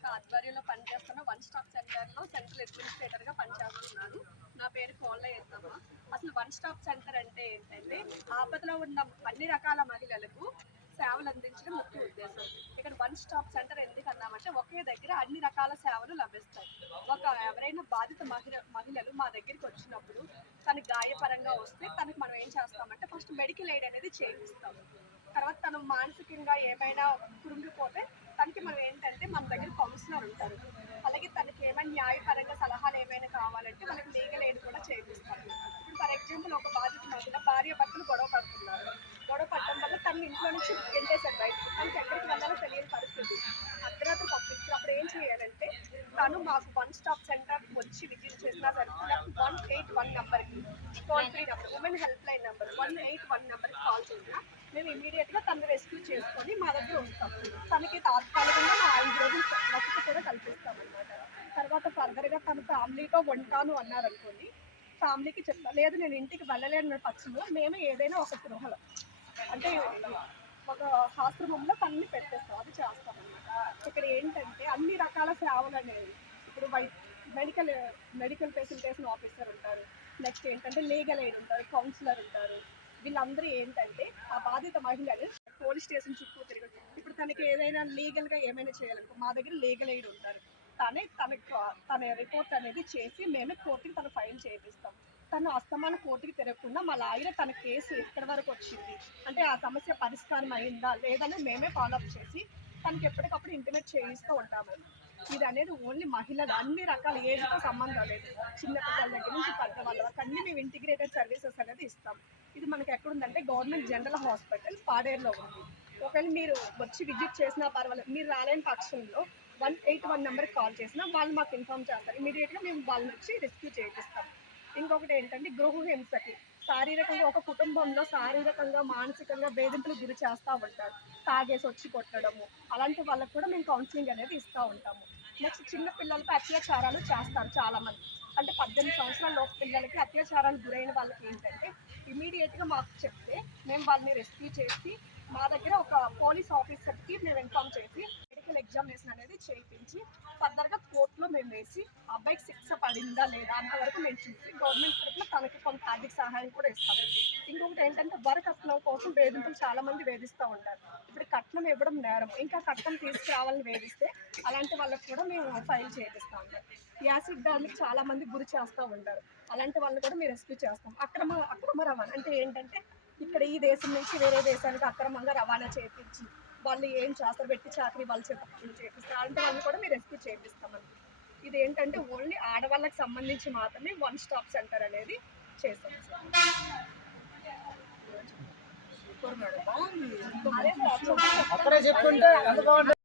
శాఖ ఆధ్వర్యంలో పనిచేస్తున్న వన్ స్టాప్ సెంటర్లో సెంట్రల్ అడ్మినిస్ట్రేటర్గా పనిచేస్తున్నాను. నా పేరు కోళ్ళయ్యమ్మ. అసలు వన్ స్టాప్ సెంటర్ అంటే ఏంటంటే ఆపదలో ఉన్న అన్ని రకాల మహిళలకు సేవలు అందించడం ముఖ్య ఉద్దేశం. ఇక్కడ వన్ స్టాప్ సెంటర్ ఎందుకన్నామంటే ఒకే దగ్గర అన్ని రకాల సేవలు లభిస్తాయి. ఎవరైనా బాధిత మహిళలు మా దగ్గరికి వచ్చినప్పుడు తనకి గాయపరంగా వస్తే తనకి మనం ఏం చేస్తామంటే ఫస్ట్ మెడికల్ ఎయిడ్ అనేది చేయిస్తాం. తర్వాత తను మానసికంగా ఏమైనా కృంగిపోతే తనకి మనం ఏంటంటే మన దగ్గర కౌన్సిలర్ ఉంటారు. అలాగే తనకి ఏమైనా న్యాయపరంగా సలహాలు ఏమైనా కావాలంటే వాళ్ళకి లీగల్ ఎయిడ్ కూడా చేయిస్తాం. ఇప్పుడు ఫర్ ఎగ్జాంపుల్ ఒక బాధిత మహిళ భార్య భర్తలు గొడవ పడుతున్నారు. గొడవ పడటం వల్ల తను ఇంట్లో నుంచి గెంటేశారు బయటకు. తనకి ఎక్కడికి వెళ్ళాలో తెలియని పరిస్థితి. అర్ధరాత్రి పంపించారు. అప్పుడు ఏం చేయాలంటే తను మాకు వన్ స్టాప్ సెంటర్ వచ్చి విజిట్ చేసినా సరే 181 నెంబర్కి toll free number, women help line number 181 నెంబర్కి కాల్ చేసినా మేము ఇమీడియట్గా తను రెస్క్యూ చేసుకొని మా దగ్గర వస్తాం. తనకి తాత్కాలికంగా 5 రోజులు వసతి కూడా కల్పిస్తామన్నమాట. తర్వాత ఫర్దర్గా తన ఫ్యామిలీతో ఉంటాను అన్నారనుకోండి, ఫ్యామిలీకి చెప్తాం. లేదు నేను ఇంటికి వెళ్ళలేని పక్షంలో మేము ఏదైనా ఒక గృహలో అంటే ఒక ఆశ్రమంలో తనని పెట్టేస్తాం. అది చేస్తామన్నమాట. ఇక్కడ ఏంటంటే అన్ని రకాల సేవలు అనేవి ఇప్పుడు మెడికల్ ఫెసిలిటేషన్ ఆఫీసర్ ఉంటారు. నెక్స్ట్ ఏంటంటే లీగల్ ఎయిడ్ ఉంటారు, కౌన్సిలర్ ఉంటారు. వీళ్ళందరూ ఏంటంటే ఆ బాధిత మహిళలు పోలీస్ స్టేషన్ చుట్టూ తిరగదు. ఇప్పుడు తనకి ఏదైనా లీగల్గా ఏమైనా చేయాలనుకో మా దగ్గర లీగల్ ఎయిడ్ ఉంటారు. తన రిపోర్ట్ అనేది చేసి మేమే కోర్టుకి తను ఫైల్ చేపిస్తాం. తను అస్తమాన కోర్టుకి తిరగకుండా మా లాయర్ తన కేసు ఎక్కడి వరకు వచ్చింది అంటే ఆ సమస్య పరిష్కారం అయిందా లేదని మేమే ఫాలోఅప్ చేసి తనకి ఎప్పటికప్పుడు ఇంటిమేట్ చేయిస్తూ ఉంటాము. ఇది అనేది ఓన్లీ మహిళలు అన్ని రకాల ఏజ్తో సంబంధం లేదు. చిన్నపిల్లల దగ్గర నుంచి పెద్దవాళ్ళ వరకు అన్ని మేము ఇంటిగ్రేటెడ్ సర్వీసెస్ అనేది ఇస్తాం. ఇది మనకి ఎక్కడుందంటే గవర్నమెంట్ జనరల్ హాస్పిటల్ పాడేరులో ఉంది. ఒకవేళ మీరు వచ్చి విజిట్ చేసినా పర్వాలేదు. మీరు రాలేని పక్షంలో 181 నెంబర్కి కాల్ చేసినా వాళ్ళు మాకు ఇన్ఫార్మ్ చేస్తారు. ఇమీడియట్గా మేము వాళ్ళని వచ్చి రెస్క్యూ చేయిస్తాం. ఇంకొకటి ఏంటంటే గృహహింసకి శారీరకంగా ఒక కుటుంబంలో శారీరకంగా మానసికంగా వేధింపులు గురి చేస్తూ ఉంటారు. తాగేసి వచ్చి కొట్టడము అలాంటి వాళ్ళకు కూడా మేము కౌన్సిలింగ్ అనేది ఇస్తూ ఉంటాము. నెక్స్ట్ చిన్న పిల్లలపై అత్యాచారాలు చేస్తారు చాలామంది. అంటే 18 సంవత్సరాల లోపు పిల్లలకి అత్యాచారాలు గురైన వాళ్ళకి ఏంటంటే ఇమీడియట్గా మాకు చెప్తే మేము వాళ్ళని రెస్క్యూ చేసి మా దగ్గర ఒక పోలీస్ ఆఫీసర్కి మేము ఇన్ఫార్మ్ చేసి మెడికల్ ఎగ్జామినేషన్ అనేది చేయించి ఫర్దర్గా కోర్టులో మేము వేసి అబ్బాయికి శిక్ష పడిందా లేదా అంతవరకు మేము చూసి గవర్నమెంట్ తరఫున తనకి కొంత ఆర్థిక సహాయం కూడా ఇస్తాము. ఇంకొకటి ఏంటంటే వరకట్నం కోసం వేధింపులు చాలామంది వేధిస్తూ ఉంటారు. ఇప్పుడు కట్నం ఇవ్వడం నేరం, ఇంకా కట్నం తీసుకురావాలని వేధిస్తే అలాంటి వాళ్ళకి కూడా మేము ఫైల్ చేపిస్తూ ఉంటాం. యాసిడ్ దానికి చాలామంది గురి చేస్తూ ఉంటారు. అలాంటి వాళ్ళని కూడా మేము రెస్క్యూ చేస్తాం. అక్రమ రవాణా అంటే ఏంటంటే ఇక్కడ ఈ దేశం నుంచి వేరే దేశానికి అక్రమంగా రవాణా చేయించి వాళ్ళు ఏం చేస్తారు పెట్టి చాకరీ వాళ్ళు చేపిస్తారు. అలాంటి వాళ్ళని కూడా మీరు రెస్క్యూ చేపిస్తామండి. ఇది ఏంటంటే ఓన్లీ ఆడవాళ్ళకి సంబంధించి మాత్రమే వన్ స్టాప్ సెంటర్ అనేది చేస్తాం సార్.